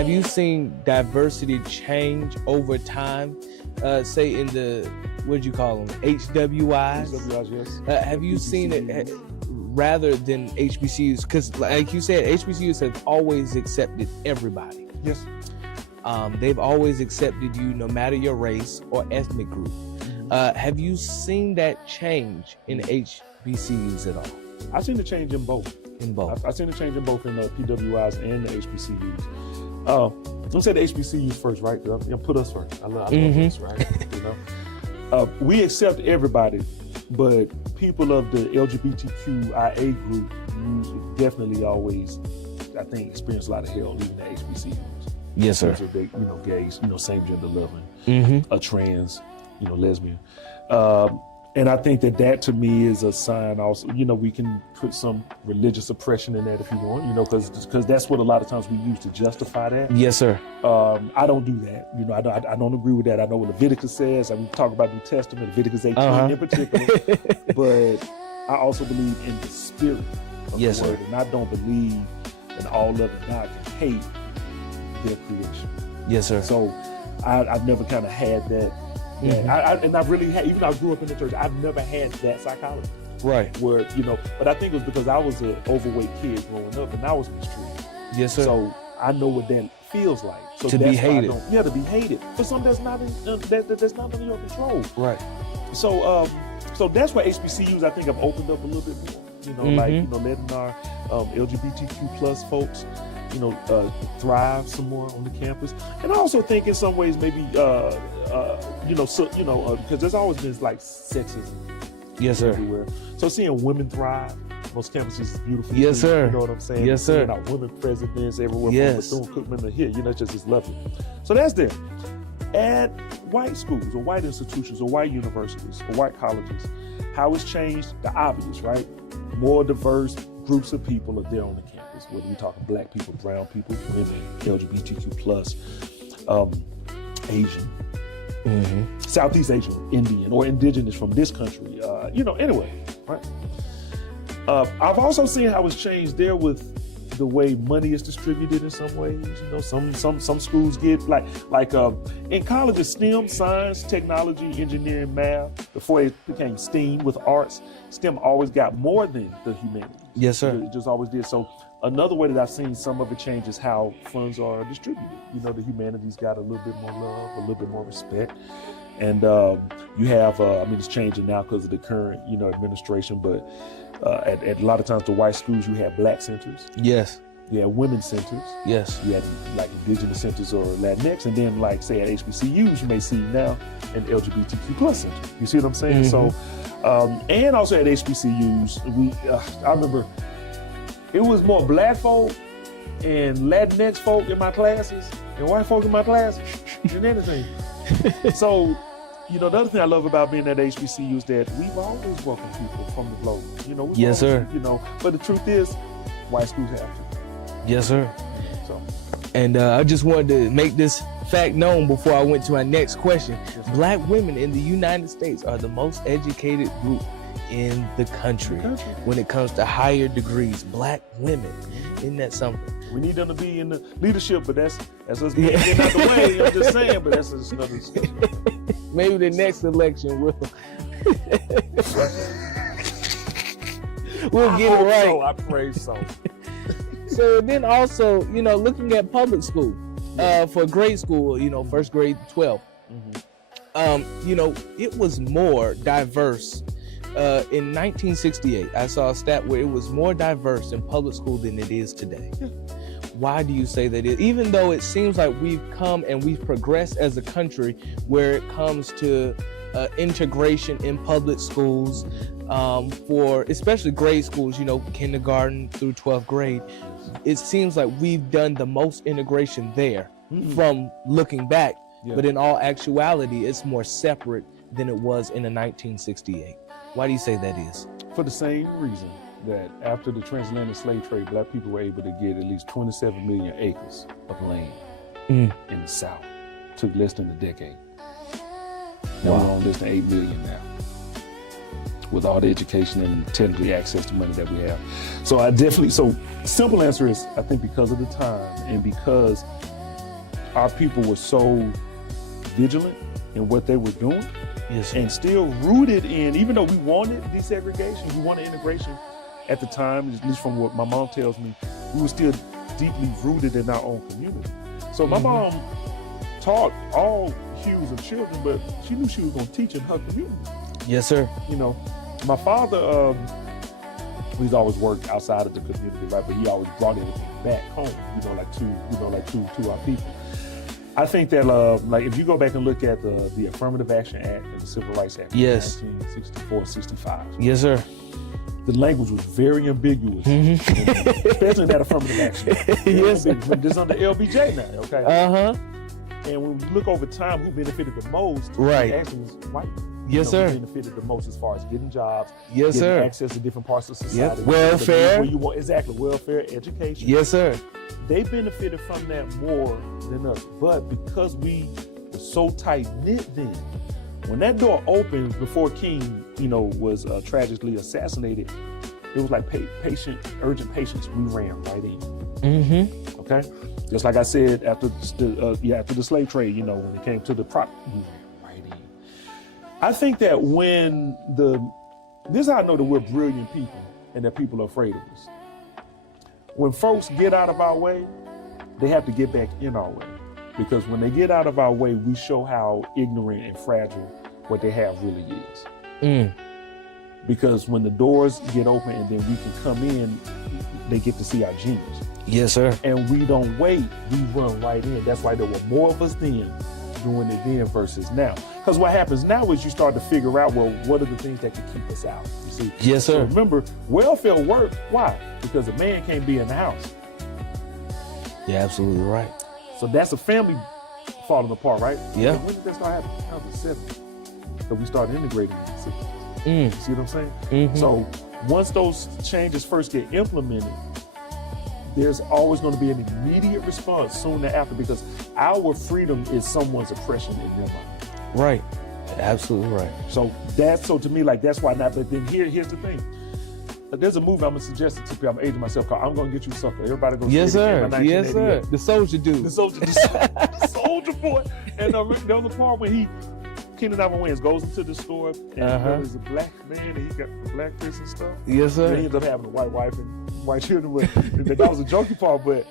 Have you seen diversity change over time? Say in the, what'd you call them? HWIs? HWIs, yes. Have you seen it rather than HBCUs? Because like you said, HBCUs have always accepted everybody. Yes. They've always accepted you no matter your race or ethnic group. Have you seen that change in HBCUs at all? I've seen the change in both. I've seen the change in both in the PWIs and the HBCUs. Let's say the HBCUs first, right? You know, put us first. I love us, right? You know, we accept everybody, but people of the LGBTQIA group definitely always, I think, experience a lot of hell leaving the HBCUs. Yes, sir. They, you know, gays, you know, same gender loving, a trans, you know, lesbian. And I think that to me is a sign also, you know, we can put some religious oppression in that if you want, you know, because that's what a lot of times we use to justify that. Yes, sir. I don't do that. You know, I don't agree with that. I know what Leviticus says. I mean, we talk about New Testament, Leviticus 18 in particular. But I also believe in the spirit of the word. And I don't believe an all-loving God can hate their creation. Yes, sir. So I've never kind of had that. And I've really had, even though I grew up in the church, I've never had that psychology. Right. Where, you know, but I think it was because I was an overweight kid growing up and I was mistreated. Yes, sir. So I know what that feels like. So to be hated. To be hated for something that's not that's not under your control. Right. So so that's why HBCUs I think have opened up a little bit more. You know, like, you know, letting our LGBTQ plus folks, you know, thrive some more on the campus. And I also think in some ways maybe because there's always been like sexism. Yes, sir. Everywhere. So seeing women thrive, most campuses is beautiful. Yes, sir. You know what I'm saying? Yes, sir. Seeing our women presidents everywhere, yes, from Bethune-Cookman to here, you know, it's lovely. So that's there. At white schools or white institutions or white universities or white colleges, how it's changed, the obvious, right? More diverse groups of people are there on the campus, whether we're talking black people, brown people, women, LGBTQ plus, Asian, Southeast Asian, Indian, or indigenous from this country, you know, anyway, right? I've also seen how it's changed there with the way money is distributed in some ways. You know, some schools get like in colleges, STEM, science, technology, engineering, math, before it became STEAM with arts, STEM always got more than the humanities. Yes, sir. It just always did. So another way that I've seen some of it change is how funds are distributed. You know, the humanities got a little bit more love, a little bit more respect. And you have, I mean, it's changing now because of the current, you know, administration, but at a lot of times the white schools, you have black centers. Yes. You have women's centers. Yes. You have like indigenous centers or Latinx. And then like say at HBCUs, you may see now an LGBTQ plus center. You see what I'm saying? So, and also at HBCUs, I remember it was more black folk and Latinx folk in my classes and white folk in my classes than anything. So, you know, the other thing I love about being at HBCU is that we've always welcomed people from the globe. You know, yes, sir. You know, but the truth is, white schools have to. Yes, sir. So, and I just wanted to make this fact known before I went to my next question. Yes, black women in the United States are the most educated group in the country when it comes to higher degrees. Black women, isn't that something? We need them to be in the leadership, but that's us getting out the way. I'm just saying, but that's just another discussion. Maybe the next election will. We'll get it right. So, I pray so. So then also, you know, looking at public school, for grade school, you know, first grade 12, you know, it was more diverse. In 1968, I saw a stat where it was more diverse in public school than it is today. Why do you say that? Even though it seems like we've come and we've progressed as a country where it comes to integration in public schools, for especially grade schools, you know, kindergarten through 12th grade, it seems like we've done the most integration there from looking back. But in all actuality, it's more separate than it was in the 1968. Why do you say that is? For the same reason that after the transatlantic slave trade, black people were able to get at least 27 million acres of land in the South. Took less than a decade. Now we're on less than 8 million now, with all the education and technically access to money that we have. So simple answer is, I think because of the time and because our people were so vigilant in what they were doing, Yes, sir. and still rooted in, even though we wanted desegregation, we wanted integration at the time, at least from what my mom tells me, we were still deeply rooted in our own community. So my mom taught all hues of children, but she knew she was going to teach in her community. Yes, sir. You know, my father, he's always worked outside of the community, right? But he always brought everything back home, like to our people. I think that, like, if you go back and look at the Affirmative Action Act and the Civil Rights Act Yes. of 1964, 65. Yes, sir. The language was very ambiguous, especially in that Affirmative Action Act. Yes. But this under LBJ now, okay? Uh-huh. And when we look over time, who benefited the most, Right. it actually was white. Yes, sir. Who benefited the most as far as getting jobs, Yes, getting sir. access to different parts of society. Yep. Welfare. Where you want, exactly, welfare, education. Yes, sir. They benefited from that more than us. But because we were so tight-knit then, when that door opened before King, was tragically assassinated, it was like urgent patience. We ran right in. Mm-hmm. Okay? Just like I said after the slave trade, when it came to the prop, we ran right in. I think that this is how I know that we're brilliant people and that people are afraid of us. When folks get out of our way, they have to get back in our way. Because when they get out of our way, we show how ignorant and fragile what they have really is. Mm. Because when the doors get open and then we can come in, they get to see our genius. Yes, sir. And we don't wait, we run right in. That's why there were more of us then doing it then versus now. Because what happens now is you start to figure out, well, what are the things that can keep us out? You see? Yes, sir. So remember, welfare worked. Why? Because a man can't be in the house. You're absolutely right. So that's a family falling apart, right? Yeah. When did that start happening? 2007. So we started integrating in the city. Mm. You see what I'm saying? Mm-hmm. So once those changes first get implemented, there's always going to be an immediate response soon thereafter, because our freedom is someone's oppression in their mind. Right. Absolutely right. So to me, like, that's why not. But then here's the thing. There's a movie I'm gonna suggest it to people. I'm aging myself called "I'm Gonna Get You Sucker." Everybody go. Yes, see it sir. again, Yes, sir. The soldier dude. The soldier, the soldier boy. And there was a part when Keenan Ivan Wayans goes into the store and there's a black man and he got black fish and stuff. Yes, sir. And he ends up having a white wife and white children. But that was a jokey part. But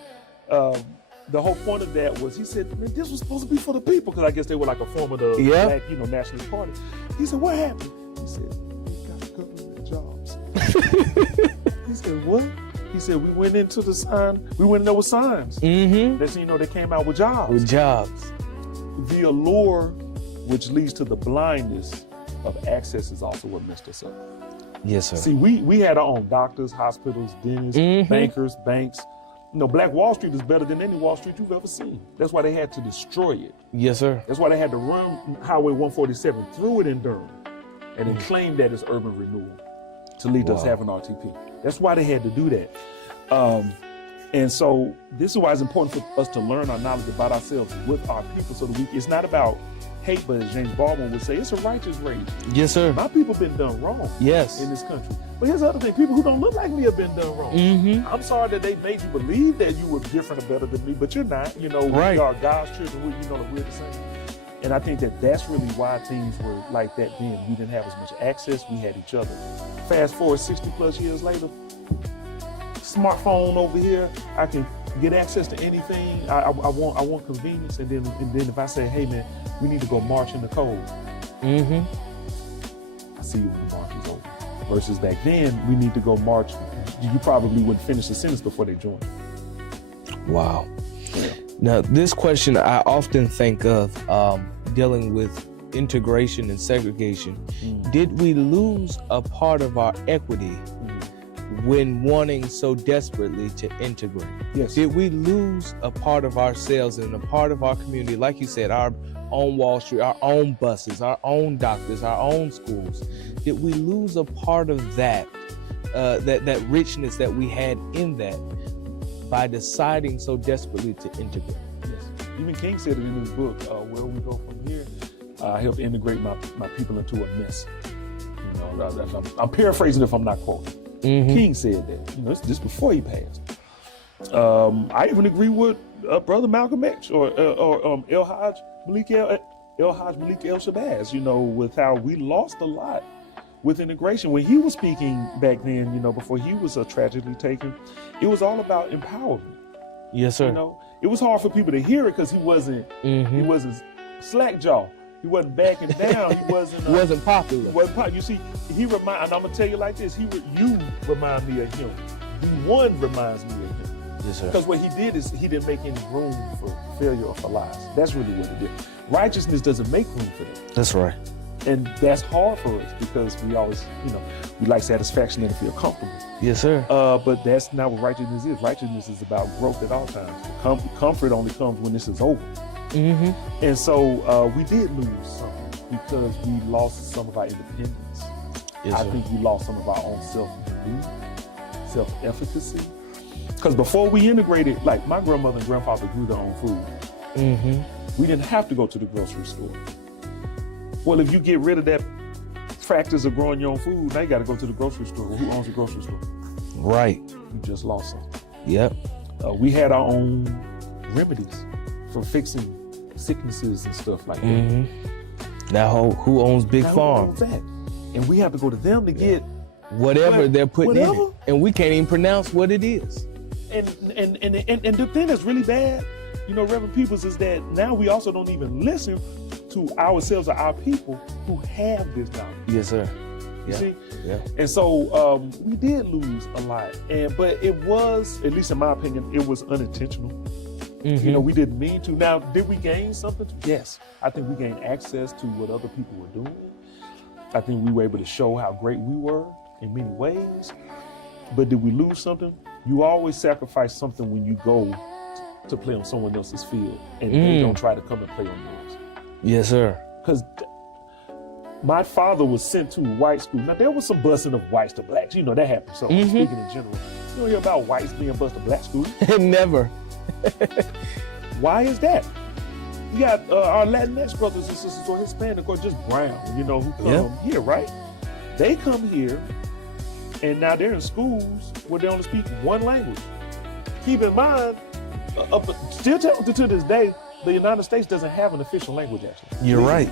the whole point of that was, he said, man, this was supposed to be for the people, because I guess they were like a form of the black, nationalist party. He said, what happened? He said, we got government jobs. He said, what? He said, we went into the sign. We went in there with signs. Mm-hmm. That's, they came out with jobs. With jobs. The allure, which leads to the blindness of access, is also what messed us up. Yes, sir. See, we had our own doctors, hospitals, dentists, bankers, banks. Black Wall Street is better than any Wall Street you've ever seen. That's why they had to destroy it. Yes, sir. That's why they had to run Highway 147 through it in Durham and then claim that as urban renewal to lead to us having RTP. That's why they had to do that. And so this is why it's important for us to learn our knowledge about ourselves with our people, so that it's not about hate, but as James Baldwin would say, it's a righteous rage. Yes, sir. My people been done wrong Yes. in this country. But here's the other thing, people who don't look like me have been done wrong. Mm-hmm. I'm sorry that they made you believe that you were different or better than me, but you're not. Right. We are God's children, we're the same. And I think that that's really why things were like that then. We didn't have as much access, we had each other. Fast forward 60 plus years later, smartphone over here, I can get access to anything. I want convenience, and then if I say, hey man, we need to go march in the cold, I see you when the march is over. Versus back then, we need to go march. You probably wouldn't finish the sentence before they join. Wow. Yeah. Now, this question I often think of dealing with integration and segregation. Did we lose a part of our equity when wanting so desperately to integrate? Yes. Did we lose a part of ourselves and a part of our community, like you said, our own Wall Street, our own buses, our own doctors, our own schools? Did we lose a part of that, that richness that we had in that by deciding so desperately to integrate? Yes. Even King said it in his book, Where We Go From Here, I help integrate my people into a mess. I'm paraphrasing if I'm not quoting. King said that. This before he passed. I even agree with Brother Malcolm X or El Hajj Malik El Shabazz, you know, with how we lost a lot with integration. When he was speaking back then, you know, before he was tragically taken, it was all about empowerment. Yes, sir. You know, it was hard for people to hear it because he wasn't slack jaw. He wasn't backing down. He wasn't popular. You see, and I'm gonna tell you like this. You remind me of him. V1 reminds me of him. Yes, sir. Because what he did is he didn't make any room for failure or for lies. That's really what he did. Righteousness doesn't make room for that. That's right. And that's hard for us because we always, you know, we like satisfaction and feel comfortable. Yes, sir. But that's not what righteousness is. Righteousness is about growth at all times. Comfort only comes when this is over. Mm-hmm. And so we did lose something because we lost some of our independence. Yes, I sir. think we lost some of our own self-belief, self-efficacy. Because before we integrated, like my grandmother and grandfather grew their own food. Mm-hmm. We didn't have to go to the grocery store. Well, if you get rid of that practice of growing your own food, now you got to go to the grocery store. Well, who owns the grocery store? Right. You just lost something. Yep. We had our own remedies for fixing sicknesses and stuff like that. Now who owns Big Farm? Who owns that? And we have to go to them to get whatever they're putting in it. And we can't even pronounce what it is. And the thing that's really bad, you know, Reverend Peebles, is that now we also don't even listen to ourselves or our people who have this knowledge. Yes, sir. You see? Yeah. And so we did lose a lot. But it was, at least in my opinion, it was unintentional. You know, we didn't mean to. Now, did we gain something? Yes. I think we gained access to what other people were doing. I think we were able to show how great we were in many ways. But did we lose something? You always sacrifice something when you go to play on someone else's field and they don't try to come and play on yours. Yes, sir. Because my father was sent to a white school. Now, there was some busing of whites to blacks. You know, that happened. So I'm speaking in general. You don't hear about whites being bused to black schools. Never. Why is that? You got our Latinx brothers and sisters or Hispanic or just brown, you know, who come here, right? They come here and now they're in schools where they only speak one language. Keep in mind, still to this day, the United States doesn't have an official language, actually. You're right.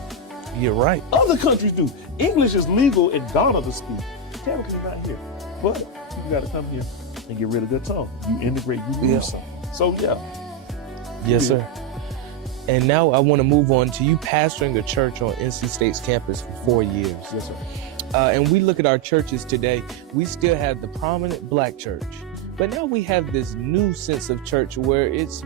You're right. Other countries do. English is legal in Ghana to speak. Technically not here. But you got to come here and get rid of their tongue. You integrate, you lose something. So, yeah. Yes, sir. And now I want to move on to you pastoring a church on NC State's campus for 4 years. Yes, sir. And we look at our churches today, we still have the prominent black church. But now we have this new sense of church where it's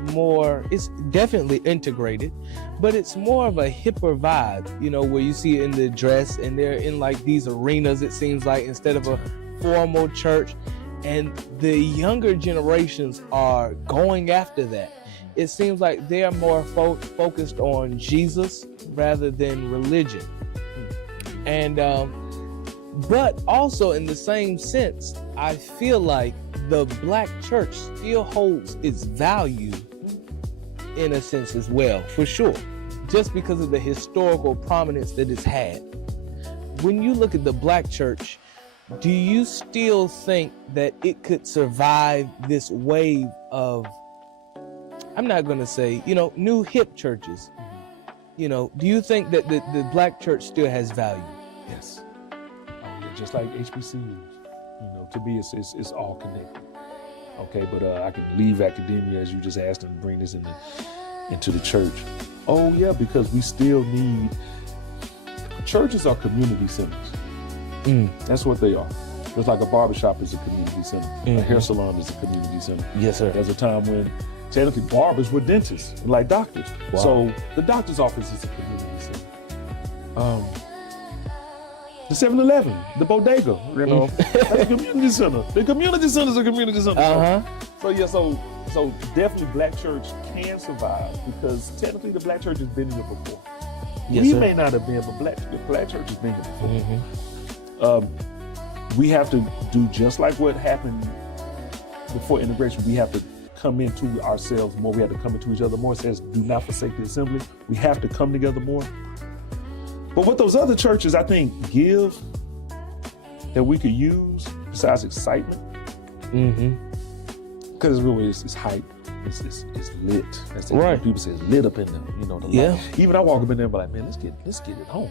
definitely integrated, but it's more of a hipper vibe, you know, where you see it in the dress and they're in like these arenas, it seems like, instead of a formal church. And the younger generations are going after that. It seems like they are more focused on Jesus rather than religion. And, but also in the same sense, I feel like the black church still holds its value in a sense as well, for sure, just because of the historical prominence that it's had. When you look at the black church, do you still think that it could survive this wave of, I'm not going to say, you know, new hip churches? You know, do you think that the black church still has value? Yes. Just like HBCUs, you know, to me, it's all connected. Okay, but I can leave academia, as you just asked, and bring this into the church. Oh yeah, because we still need, churches are community centers. That's what they are. Just like a barbershop is a community center. A hair salon is a community center. Yes, sir. There's a time when technically barbers were dentists, like doctors. Wow. So the doctor's office is a community center. The 7-Eleven, the bodega, you know, that's a community center. The community center is a community center. So yeah, so definitely black church can survive because technically the black church has been here before. Yes, we sir. may not have been, but black church has been here before. We have to do just like what happened before integration. We have to come into ourselves more. We have to come into each other more. It says, do not forsake the assembly. We have to come together more. But what those other churches, I think, give that we could use besides excitement, Because it's hype. It's lit. That's it. Right. People say it's lit up in there. You know, the Yeah. light. Even I walk up in there and be like, man, let's get it home.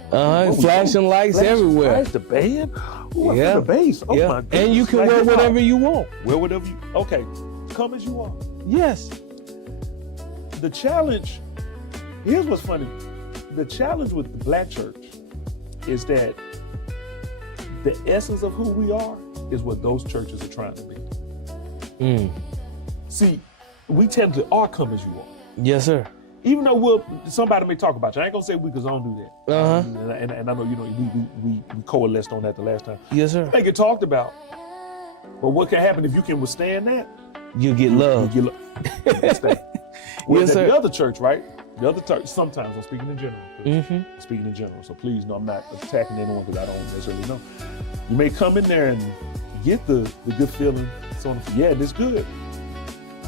Flashing lights everywhere. Lights, the band. Ooh, I Yeah. feel the bass. Oh Yeah. my goodness. And you can Like, wear come on. whatever you want. Wear whatever you. Okay, come as you are. Yes. The challenge. Here's what's funny. The challenge with the black church is that the essence of who we are is what those churches are trying to be. See, we technically are come as you are. Yes, sir. Even though somebody may talk about you. I ain't gonna say we, because I don't do that. Uh-huh. And I know, you know, we coalesced on that the last time. Yes, sir. They get talked about. But what can happen if you can withstand that? You get love. You get stay. Whereas Yes, at sir. the other church, right? The other church, sometimes I'm speaking in general. Mm-hmm. I'm speaking in general. So please, no, I'm not attacking anyone because I don't necessarily know. You may come in there and get the good feeling. So yeah, this good.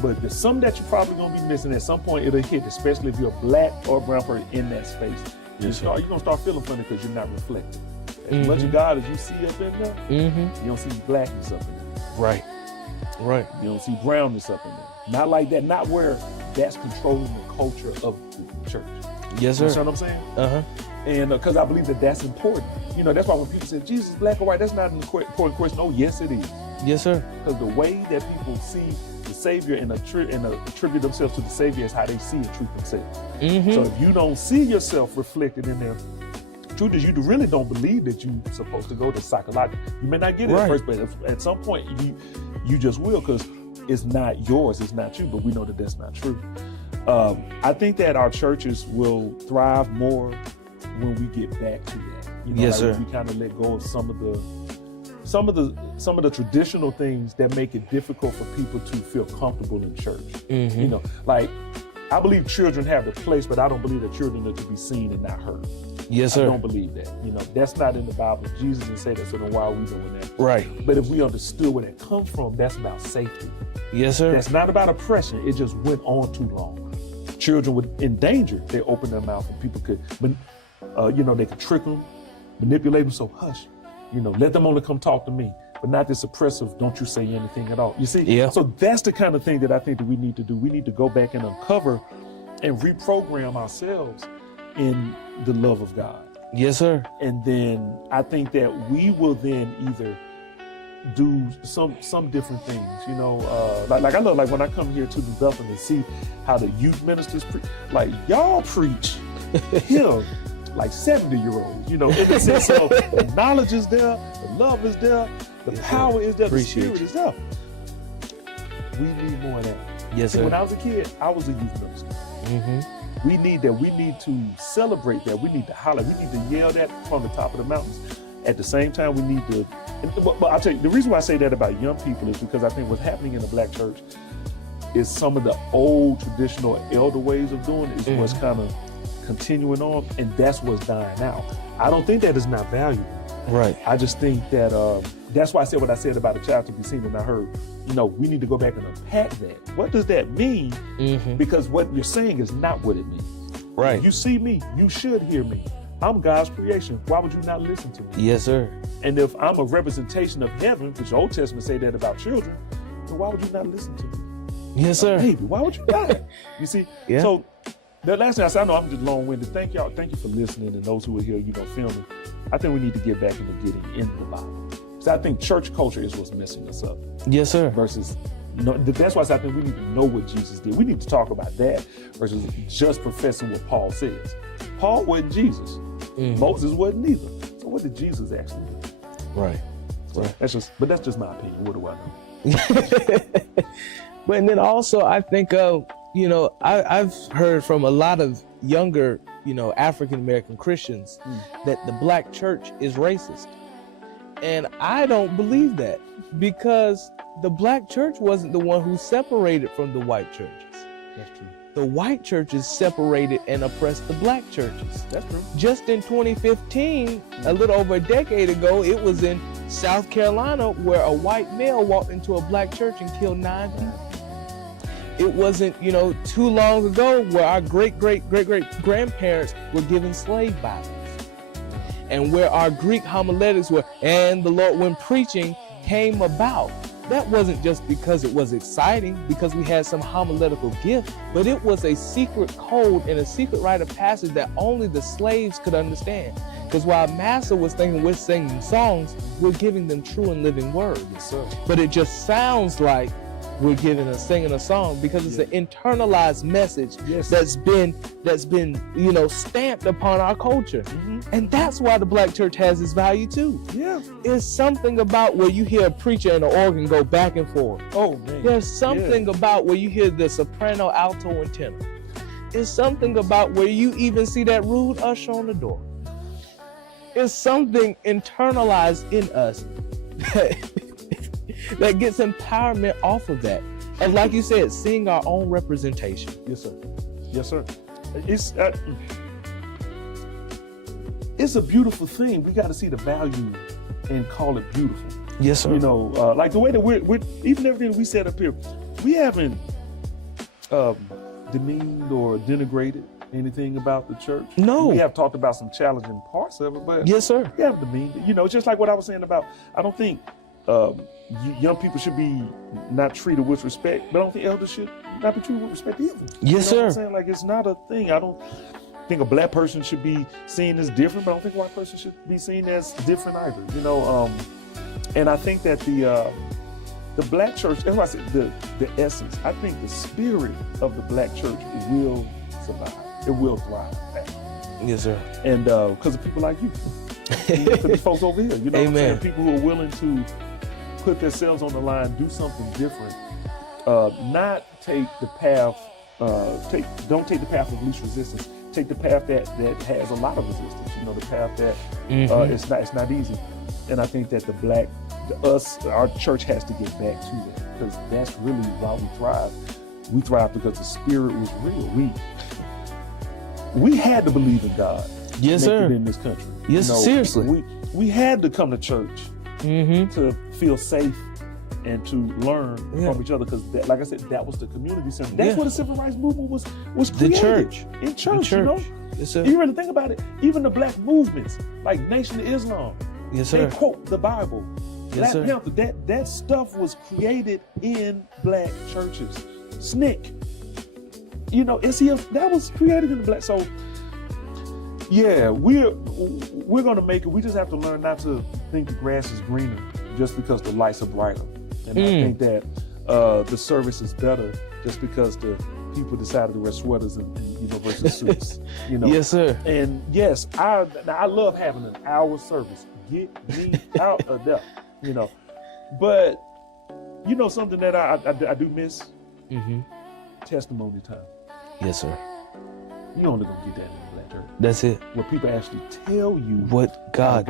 But there's something that you're probably gonna be missing. At some point it'll hit, especially if you're a black or brown person in that space. Yes, You're gonna start feeling funny because you're not reflecting. As much of God as you see up in there, you don't see blackness up in there. Right. Right. You don't see brownness up in there. Not like that, not where that's controlling the culture of the church. Yes, You sir. understand what I'm saying? Uh-huh. And because I believe that that's important. You know, that's why when people say Jesus is black or white, that's not an important question. Oh, yes, it is. Yes, sir. Because the way that people see the Savior and attribute themselves to the Savior is how they see and treat themselves. So if you don't see yourself reflected in there, truth is you really don't believe that you're supposed to go to psychological. You may not get it at first, but at some point you just will, because it's not yours, it's not you. But we know that that's not true. I think that our churches will thrive more when we get back to that. You know, yes, like sir. We kind of let go of some of the traditional things that make it difficult for people to feel comfortable in church. You know, like I believe children have their place, but I don't believe that children are to be seen and not heard. Yes, sir. I don't believe that. You know, that's not in the Bible. Jesus didn't say that, so then why are we doing that? Right. But if we understood where that comes from, that's about safety. Yes, sir. That's not about oppression. It just went on too long. Children were in danger. They opened their mouth and people could, they could trick them, manipulate them. So hush, let them only come talk to me, but not this oppressive, don't you say anything at all. You see? Yeah. So that's the kind of thing that I think that we need to do. We need to go back and uncover and reprogram ourselves in the love of God. Yes, sir. And then I think that we will then either do some different things, like I love, like when I come here to the Duffin and see how the youth ministers preach, like y'all preach here like 70-year-olds, in the sense of the knowledge is there, the love is there, the power is there, the spirit is there. We need more of that. Yes, sir. When I was a kid, I was a youth minister. We need that. We need to celebrate that. We need to holler. We need to yell that from the top of the mountains. At the same time, we need to, but I'll tell you, the reason why I say that about young people is because I think what's happening in the black church is some of the old traditional elder ways of doing it is what's kind of continuing on, and that's what's dying out. I don't think that is not valuable. Right. I just think that that's why I said what I said about a child to be seen and not heard. We need to go back and unpack that. What does that mean? Because what you're saying is not what it means. Right. If you see me, you should hear me. I'm God's creation. Why would you not listen to me? Yes, sir. And if I'm a representation of heaven, which the Old Testament say that about children, then why would you not listen to me? Yes, sir. Baby, why would you not? You see? Yeah. So the last thing I said, I know I'm just long-winded. Thank y'all. Thank you for listening, and those who are here, filming. I think we need to get back into getting into the Bible. Because I think church culture is what's messing us up. Yes, sir. Versus, that's why I think we need to know what Jesus did. We need to talk about that versus just professing what Paul says. Paul wasn't Jesus. Moses wasn't either. So what did Jesus actually do? Right. So that's just my opinion. What do I know? But and then also I think I've heard from a lot of younger African American Christians that the black church is racist, and I don't believe that, because the black church wasn't the one who separated from the white churches. That's true. The white churches separated and oppressed the black churches. That's true. Just in 2015, a little over a decade ago, it was in South Carolina where a white male walked into a black church and killed 9 people. It wasn't, too long ago where our great-great-great-great-grandparents were given slave Bibles. And where our Greek homiletics were, and the Lord, when preaching came about, that wasn't just because it was exciting, because we had some homiletical gift, but it was a secret code and a secret rite of passage that only the slaves could understand. Because while Master was thinking we're singing songs, we're giving them true and living word. Yes, sir. But it just sounds like we're singing a song because it's an internalized message that's been stamped upon our culture. Mm-hmm. And that's why the black church has its value too. Yeah. It's something about where you hear a preacher and an organ go back and forth. Oh man. There's something about where you hear the soprano, alto, and tenor. It's something about where you even see that rude usher on the door. It's something internalized in us that gets empowerment off of that. And like you said, seeing our own representation. Yes, sir. Yes, sir. It's a beautiful thing. We got to see the value and call it beautiful. Yes, sir. Like the way that we're even everything we said up here, we haven't demeaned or denigrated anything about the church. No. We have talked about some challenging parts of it, but yes, sir. We haven't demeaned it. Just like what I was saying about, I don't think young people should be not treated with respect, but I don't think elders should not be treated with respect either. Yes, sir. What I'm saying? Like, it's not a thing. I don't think a black person should be seen as different, but I don't think a white person should be seen as different either. And I think that the black church, that's why I said the essence, I think the spirit of the black church will survive. It will thrive. Yes, sir. And because of people like you. For these folks over here, Amen. What I'm saying? People who are willing to put themselves on the line, do something different, not take the path, don't take the path of least resistance. Take the path that has a lot of resistance. The path that it's not easy. And I think that our church has to get back to that, because that's really why we thrive. We thrive because the spirit was real. We had to believe in God. Yes, sir. In this country. Yes, seriously. We had to come to church to feel safe and to learn from each other, because, like I said, that was the community center. That's where the civil rights movement was created. The church. In church, Yes, sir. You really think about it, even the black movements, like Nation of Islam, yes, sir. they quote the Bible. Yes, Black sir. Panther, that stuff was created in black churches. SNCC, NCF, that was created in the black. So, yeah, we're gonna make it. We just have to learn not to think the grass is greener just because the lights are brighter. And I think that the service is better just because the people decided to wear sweaters and versus suits. Yes, sir. And yes, I love having an hour service. Get me out of there. But something that I do miss? Testimony time. Yes, sir. You only gonna get that in the black church. That's it. Where people actually tell you what God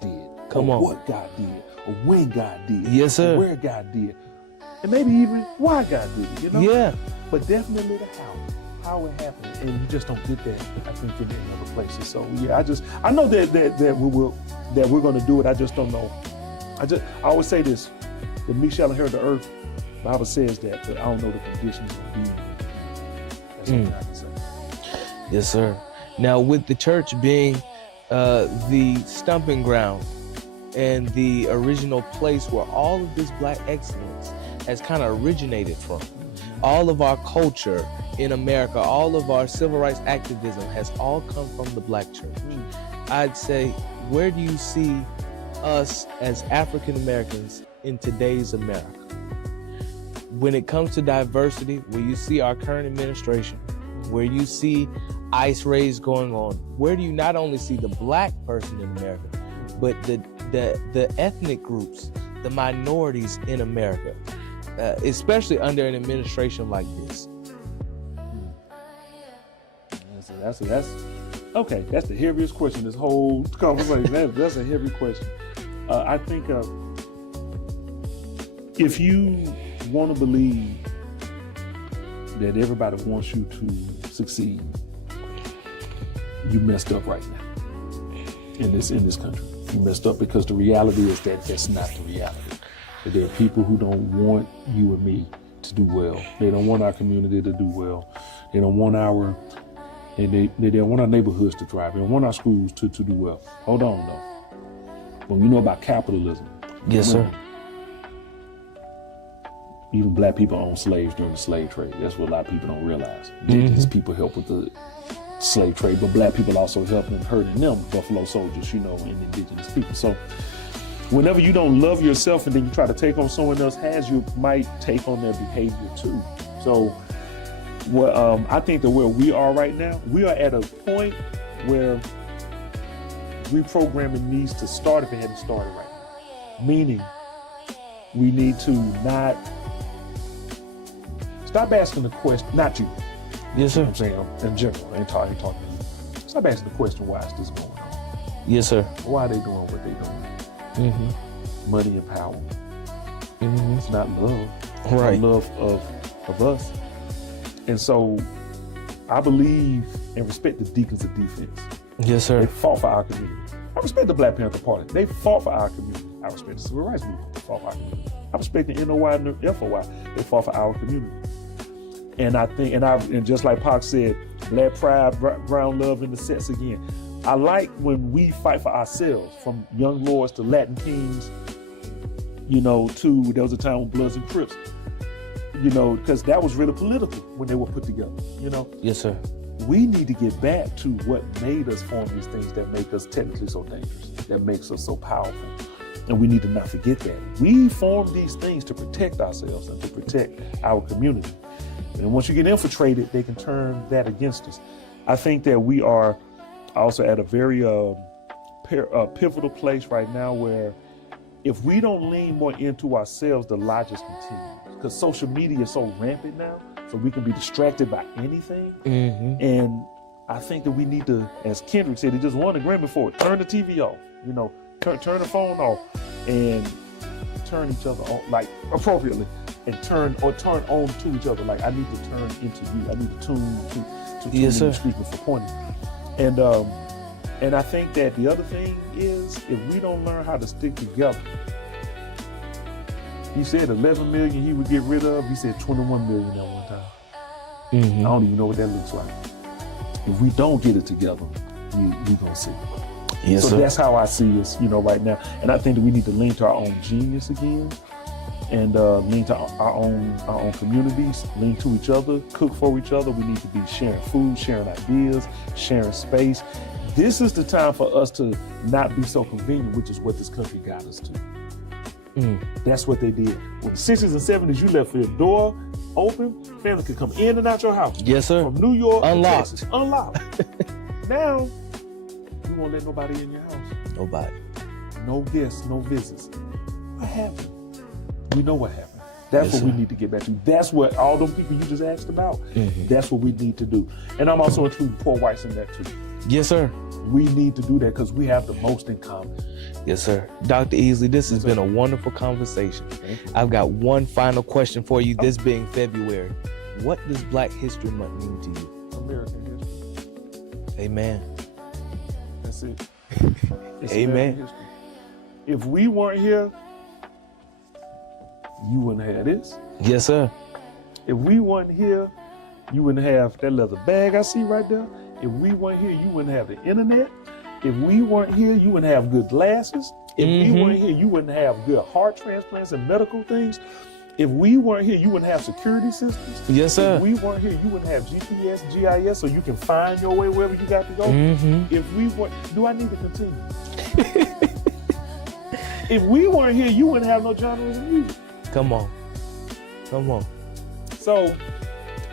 did. Come on. What God did, or when God did. Yes, sir. Or where God did. And maybe even why God did it, Yeah. But definitely the how it happened. And you just don't get that, I think, in other places. So yeah, I know that we're gonna do it. I just don't know. I always say this: the meek shall inherit the earth. The Bible says that, but I don't know the conditions of being. That's something I can say. Yes, sir. Now, with the church being the stomping ground and the original place where all of this black excellence has kind of originated from, all of our culture in America, all of our civil rights activism has all come from the black church. I'd say, where do you see us as African Americans in today's America? When it comes to diversity, where you see our current administration, where you see ICE raids going on, where do you not only see the black person in America, but the ethnic groups, the minorities in America, especially under an administration like this? That's okay. That's the heaviest question this whole conversation. That's a heavy question. I think if you want to believe that everybody wants you to succeed, you messed up right now in this country. You messed up, because the reality is that that's not the reality. That there are people who don't want you and me to do well. They don't want our community to do well. They don't want they don't want our neighborhoods to thrive. They don't want our schools to do well. Hold on, though. When you know about capitalism, yes, sir. even black people owned slaves during the slave trade. That's what a lot of people don't realize. Mm-hmm. Indigenous people helped with the slave trade, but black people also helped in hurting them, buffalo soldiers, and indigenous people. So whenever you don't love yourself and then you try to take on someone else has, you might take on their behavior too. So I think that where we are right now, we are at a point where reprogramming needs to start if it hadn't started right now. Meaning, we need to not stop asking the question, not you. Yes, sir. I'm saying in general, I ain't talking to you. Stop asking the question, why is this going on? Yes, sir. Why are they doing what they're doing? Mm-hmm. Money and power. Mm-hmm. It's not love. Right. It's love of us. And so I believe and respect the deacons of defense. Yes, sir. They fought for our community. I respect the Black Panther Party. They fought for our community. I respect the Civil Rights Movement. They fought for our community. I respect the NOI and the FOI. They fought for our community. And I think, and just like Pac said, Black pride, brown love in the sets again. I like when we fight for ourselves, from Young Lords to Latin Kings, to there was a time when Bloods and Crips, because that was really political when they were put together, Yes, sir. We need to get back to what made us form these things that make us technically so dangerous, that makes us so powerful. And we need to not forget that. We form these things to protect ourselves and to protect our community. And once you get infiltrated, they can turn that against us. I think that we are also at a very pivotal place right now where if we don't lean more into ourselves, the lie just continues. Because social media is so rampant now, so we can be distracted by anything. Mm-hmm. And I think that we need to, as Kendrick said, he just won a Grammy for it, turn the TV off, turn the phone off and turn each other on, like appropriately, and turn on to each other. Like, I need to turn into you. I need to tune to yes, sir. Speaking for pointing. And I think that the other thing is, if we don't learn how to stick together, he said 11 million he would get rid of. He said 21 million at one time. Mm-hmm. I don't even know what that looks like. If we don't get it together, we gonna see. Yes, so sir. that's how I see us, right now. And I think that we need to lean to our own genius again, and lean to our own communities, lean to each other, cook for each other. We need to be sharing food, sharing ideas, sharing space. This is the time for us to not be so convenient, which is what this country got us to. That's what they did. When the 60s and 70s, you left your door open, family could come in and out your house. Yes, sir. From New York Unlocked. to Texas. Unlocked. Now, you won't let nobody in your house. Nobody. No guests, no visits. What happened? We know what happened. That's yes, what sir. we need to get back to. That's what all those people you just asked about, mm-hmm. That's what we need to do. And I'm also including poor whites in that too. Yes, sir. We need to do that because we have the most in common. Yes, sir. Dr. Easley, this has been a wonderful conversation. I've got one final question for you, this being February. What does Black History Month mean to you? American history. Amen. That's it. It's Amen. American history. If we weren't here, you wouldn't have this. Yes, sir. If we weren't here, you wouldn't have that leather bag I see right there. If we weren't here, you wouldn't have the internet. If we weren't here, you wouldn't have good glasses. If mm-hmm. we weren't here, you wouldn't have good heart transplants and medical things. If we weren't here, you wouldn't have security systems. Yes, sir. If we weren't here, you wouldn't have GPS, GIS, so you can find your way wherever you got to go. Mm-hmm. If we weren't, do I need to continue? If we weren't here, you wouldn't have no genres of music. Come on. So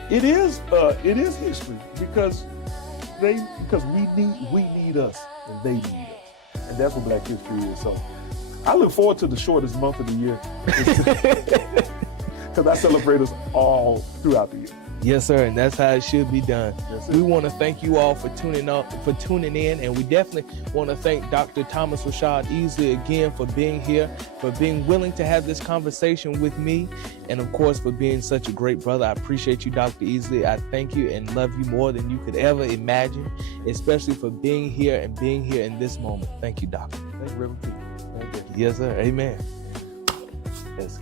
it is history because we need us and they need us, and that's what Black history is. So I look forward to the shortest month of the year because I celebrate us all throughout the year. Yes, sir, and that's how it should be done. We want to thank you all for tuning in, and we definitely want to thank Dr. Thomas RaShad Easley again for being here, for being willing to have this conversation with me, and of course for being such a great brother. I appreciate you, Dr. Easley. I thank you and love you more than you could ever imagine, especially for being here in this moment. Thank you, Doctor. Thank you, Reverend Peebles. Yes, sir. Amen. Yes.